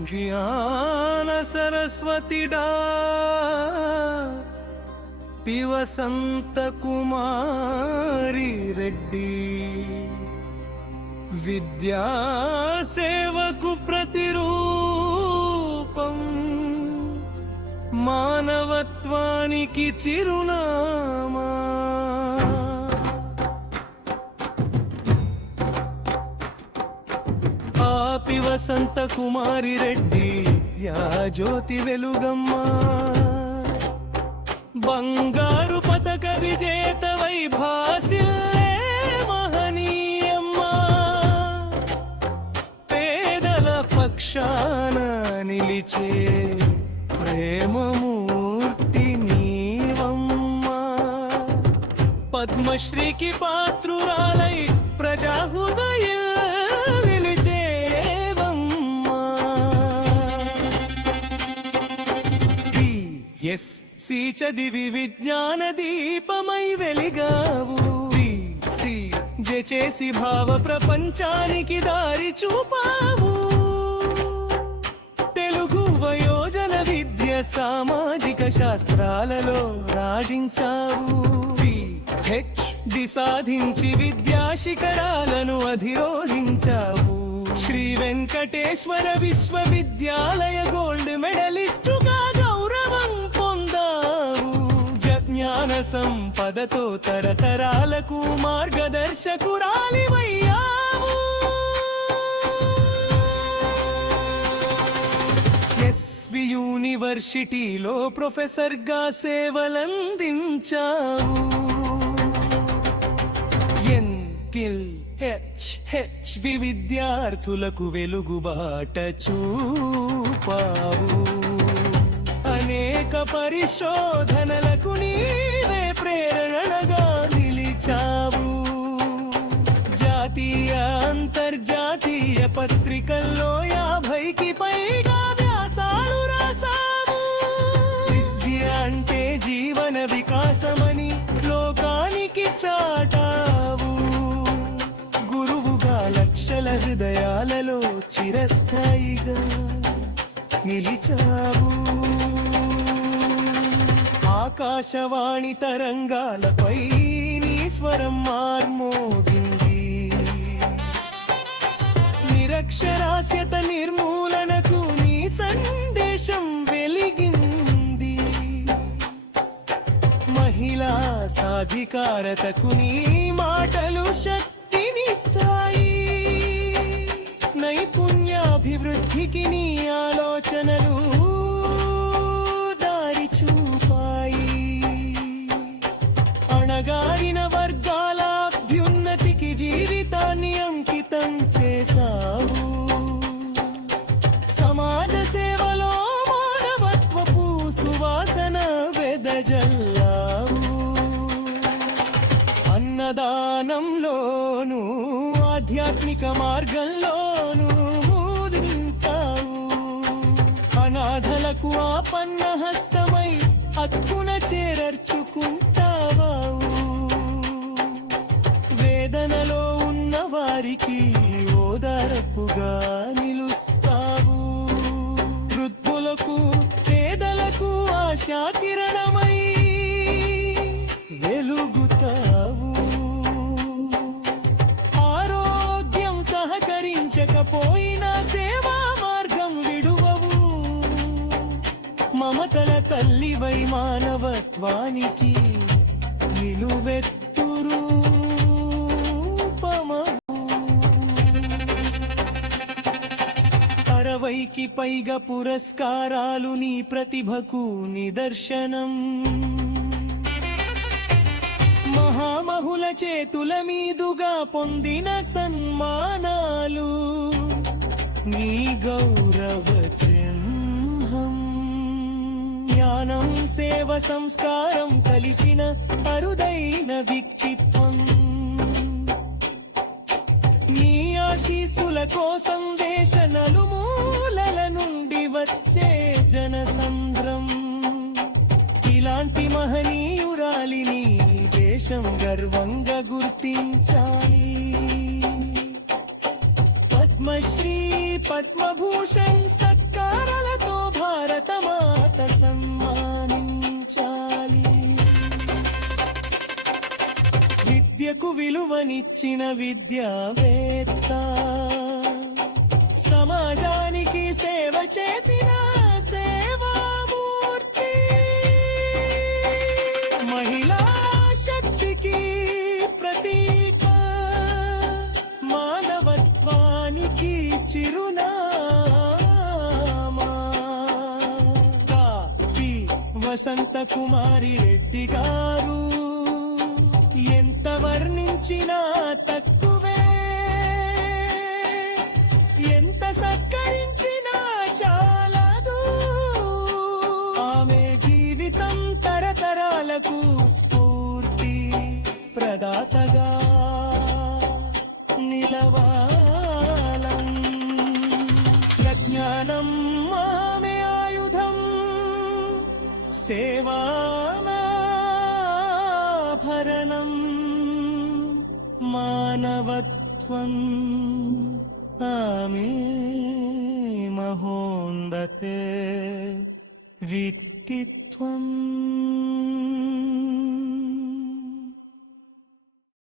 జ్ఞాన సరస్వతిడా పివసంత కుమారి రెడ్డి విద్యా సేవకు ప్రతిరూపం మానవత్వానికి చిరునామా వసంత కుమారి రెడ్డి యా జ్యోతి వెలుగమ్మ బంగారు పతక విజేత వైభాసిల్లే మహనీయమ్మ పేదల పక్షాన నిలిచే ప్రేమమూర్తి నీవమ్మ పద్మశ్రీకి పాత్రురాలై ప్రజాహృదయ సి చదివి విజ్ఞాన దీపమై వెలిగావు సి చేసి భావ ప్రపంచానికి దారి చూపావు తెలుగు వయోజన విద్య సామాజిక శాస్త్రాలలో రాణించావు ది సాధించి విద్యా శిఖరాలను అధిరోహించావు శ్రీ వెంకటేశ్వర విశ్వవిద్యాలయ గోల్డ్ మెడలిస్టుగా గౌరవం పొందావు జ్ఞాన సంపదతో తరతరాలకు మార్గదర్శకురాలివయ్యావు ఎస్వి యూనివర్సిటీలో ప్రొఫెసర్గా సేవలందించావు హెచ్వి విద్యార్థులకు వెలుగుబాట చూపావు అనేక పరిశోధనలకు నీవే ప్రేరణగా నిలిచావు జాతీయ అంతర్జాతీయ పత్రికల్లో 50కి పైగా వ్యాసాలు రాసావు విద్య అంటే జీవన వికాసమని లోకానికి చాటావు లక్షల హృదయాలలో చిరస్థాయిగా నిలిచావు ఆకాశవాణి తరంగాలపై నీ స్వరం మార్మోగింది నిరక్షరాస్యత నిర్మూలనకు నీ సందేశం వెలిగింది మహిళా సాధికారతకు నీ మాటలు శక్తినిచ్చాయి నైపుణ్యాభివృద్ధికి నీ ఆలోచనలు దారి చూపాయి అణగారిన వర్గాల అభ్యున్నతికి జీవితాన్ని అంకితం చేశావు సమాజ సేవలో మానవత్వపు సువాసన వెదజల్లావు అన్నదానంలోనూ ఆధ్యాత్మిక మార్గంలోనూ దింపావు అనాథలకు ఆపన్న హస్తమై హక్కున చేరర్చుకుంటావు వేదనలో ఉన్న వారికి ఓదారపుగా నిలుస్తావు వృద్ధులకు పేదలకు ఆశాకిరణమై వెలుగుతావు సహకరించకపోయినా సేవా మార్గం విడువవు మమతల తల్లివై మానవత్వానికి నిలువెత్తు రూపమవు 60కి పైగా పురస్కారాలు నీ ప్రతిభకు నిదర్శనం మహామహుల చేతుల మీదుగా పొందిన సన్మానాలు నీ గౌరవ చిహ్నం జ్ఞానం సేవ సంస్కారం కలిసిన అరుదైన వ్యక్తిత్వం నీ ఆశీస్సుల కోసం దేశ నలుమూలల నుండి వచ్చే జనసంద్రం ఇలాంటి మహనీయురాలిని దేశం గర్వంగా గుర్తించాలి పద్మశ్రీ పద్మభూషణ్ సత్కారాలతో భారతమాత సన్మానించాలి. విద్యకు విలువనిచ్చిన విద్యావేత్త, సమాజానికి సేవ చేసిన సేవామూర్తి, మహిళా శక్తికి ప్రతీక, మానవత్వానికి చిరునామా. పి వసంత కుమారి రెడ్డి గారు ఎంత వర్ణించినా తక్కువే, ఎంత సత్కరించినా చాలదు. ఆమె జీవితం తరతరాలకు స్ఫూర్తి ప్రదాతగా నిలవాలం. ప్రజ్ఞానం ఆమె ఆయుధం, సేవాభరణం, మానవత్వం ఆమె మహోన్నతే వ్యక్తిత్వం.